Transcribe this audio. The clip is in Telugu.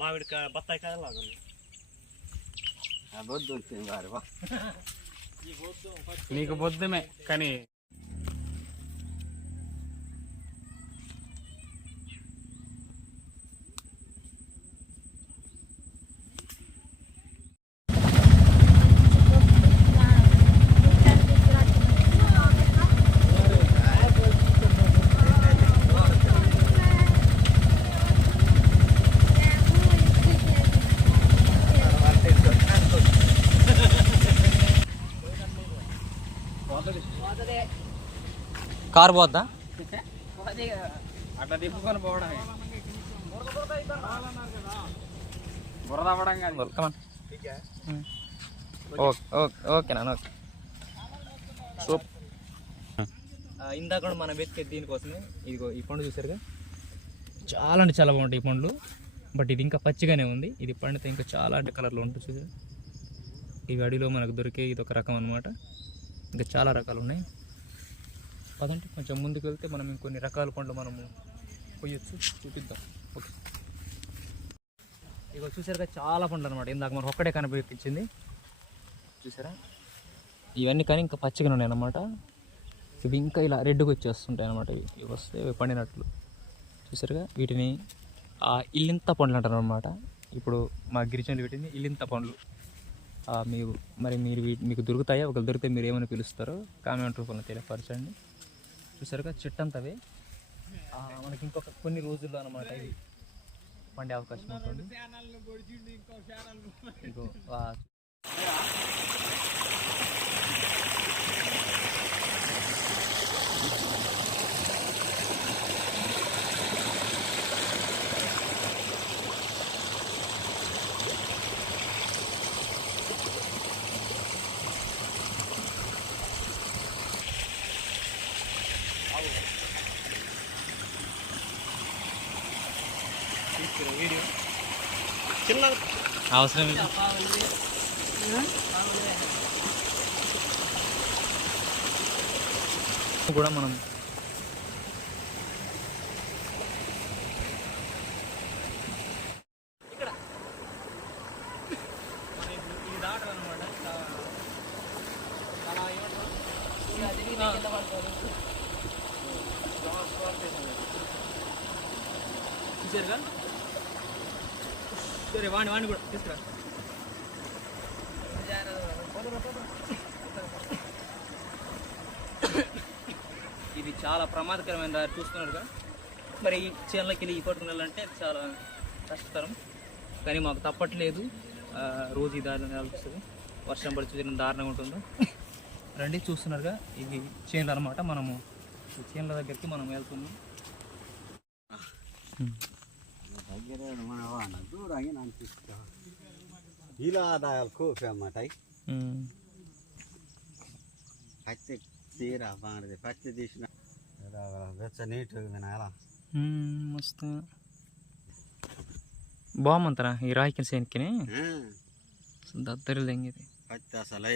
మామిడి బత్తాయి కాయలు లాగా బొద్దు వచ్చింది వారు నీకు బొద్దుమే కానీ కారు పోద్దా అట్లా తిప్పుకొని పోవడమే బురద అవ్వడం కాదు. ఓకేనా ఓకే. ఇందాక కూడా మనం వెతికే దీనికోసమే ఇదిగో ఈ పండు చూసారుగా, చాలా అంటే చాలా బాగుంటాయి ఈ పండ్లు. బట్ ఇది ఇంకా పచ్చిగానే ఉంది. ఇది పండితే ఇంకా చాలా అంటే కలర్లో ఉంటుంది చూసారు. ఈ అడిలో మనకు దొరికే ఇది ఒక రకం అనమాట. ఇంకా చాలా రకాలు ఉన్నాయి. అదంటే కొంచెం ముందుకు వెళ్తే మనం ఇంకొన్ని రకాల పండ్లు మనము కొయ్యొచ్చు, చూపిద్దాం. ఓకే, ఇక చూసారుగా చాలా పండ్లు అనమాట. ఇందాక మనకు ఒక్కడే కనిపించింది చూసారా. ఇవన్నీ కానీ ఇంకా పచ్చిగా ఉన్నాయి అన్నమాట. ఇవి ఇంకా ఇలా రెడ్గా వచ్చేస్తుంటాయి అన్నమాట. ఇవి వస్తే పండినట్లు చూసారుగా. వీటిని ఇల్లింత పండ్లు అంటారు అనమాట. ఇప్పుడు మా గిరిజనులు వీటిని ఇల్లింత పండ్లు. మీకు దొరుకుతాయా? ఒకవేళ దొరికితే మీరు ఏమైనా పిలుస్తారో కామెంట్ రూపంలో తెలియపరచండి. చూసారుగా చెట్టు అంతవే మనకి ఇంకొక కొన్ని రోజుల్లో అనమాట ఇది పండే అవకాశం ఉంటుంది. ఇంకో వీడియో చిన్న అవసరం కూడా మనం ఇక్కడ ఇది దాటాలన్నమాట. చూసారుగా. సరే వాణి కూడా తీసుకురా. ఇది చాలా ప్రమాదకరమైన దారి చూస్తున్నారుగా. మరి ఈ చేనులకి వెళ్ళి ఈ పట్టుకున్నాలంటే చాలా కష్టతరం, కానీ మాకు తప్పట్లేదు. రోజు ఈ దారిలో నిలబడుతుంది. వర్షం పడి చూసిన దారుణంగా ఉంటుందో రండి. చూస్తున్నారుగా ఇవి చేనులు అనమాట. మనము ఈ చేనుల దగ్గరికి మనం వెళ్తున్నాం. దూరంగా అనిపిస్తా ఇలా ఆదాయాలు కోపి అన్నమాట. పత్తి తీరా బాగుంది. పత్తి తీసిన వెచ్చ నీట్గా వినాలా మస్తు బాగుంటారా ఈ రాయికి సేనికి దద్దరి పత్తి అసలు